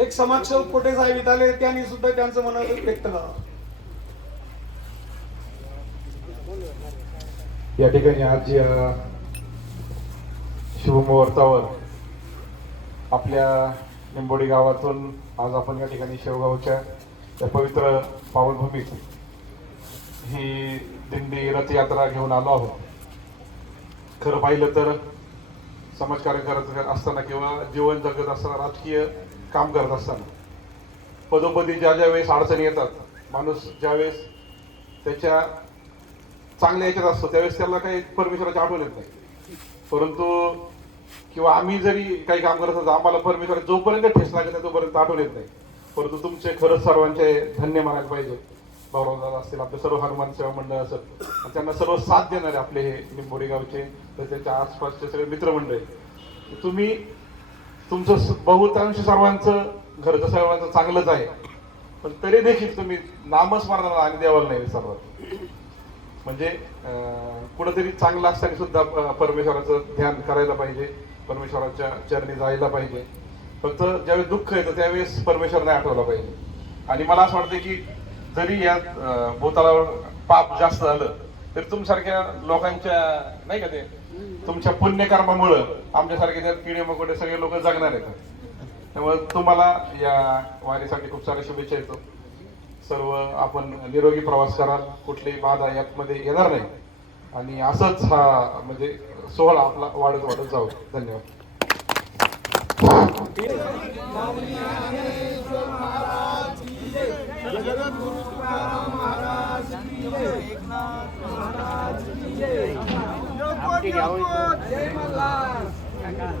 एक समाजसेवक कोठे साहेब आले त्यांनी सुद्धा त्यांचं मत व्यक्त करावं या ठिकाणी आज या शुभमुहूर्तावर आपल्या निंबोडी गावातून आज आपण या ठिकाणी शेवगावच्या त्या पवित्र पावनभूमीत ही दिंडी रथयात्रा घेऊन आलो आहोत. खरं पाहिलं तर समाजकार्य करत असताना किंवा जीवन जगत असताना राजकीय काम करत असताना. पदोपदी ज्या ज्या वेळेस अडचणी येतात माणूस ज्यावेळेस त्याच्या चांगल्या याच्यात असतो त्यावेळेस त्याला काही परमेश्वराची आठवण येत नाही. परंतु किंवा आम्ही जरी काही काम करत असतो आम्हाला परमेश्वर जोपर्यंत ठेस लागत नाही तोपर्यंत आठवण येत नाही. परंतु तुमचे खरंच सर्वांचे धन्य मानायला पाहिजे. भाऊराव असतील आपले सर्व हनुमान सेवा मंडळ असत त्यांना सर्व साथ देणारे आपले हे मोरेगावचे गावचे तर त्याच्या आसपासचे सगळे मित्रमंडळ. तुम्ही तुमचं बहुतांश सर्वांचं घरचं सर्वांचं चांगलंच आहे. पण तरी देखील तुम्ही नामस्मरणाला आणि देवाला नाही विसरणार म्हणजे कुठंतरी चांगलं असताना सुद्धा परमेश्वराचं ध्यान करायला पाहिजे परमेश्वराच्या चरणी जायला पाहिजे. फक्त ज्यावेळेस दुःख येतं त्यावेळेस परमेश्वर नाही आठवला पाहिजे. आणि मला असं वाटतं की जरी या अं, भूतलावर पाप जास्त झालं तरी तुमसारख्या लोकांच्या नाही का ते तुमच्या पुण्यकर्मामुळं आमच्यासारखे त्यात किडे मकोडे सगळे लोक जगणार आहेत. त्यामुळे तुम्हाला या वारीसाठी खूप साऱ्या शुभेच्छा येतो. सर्व आपण निरोगी प्रवास कराल कुठलीही बाधा यातमध्ये येणार नाही. आणि असंच हा म्हणजे सोहळा आपला वाढत वाढत जाऊ धन्यवाद. Ya, jangan ya,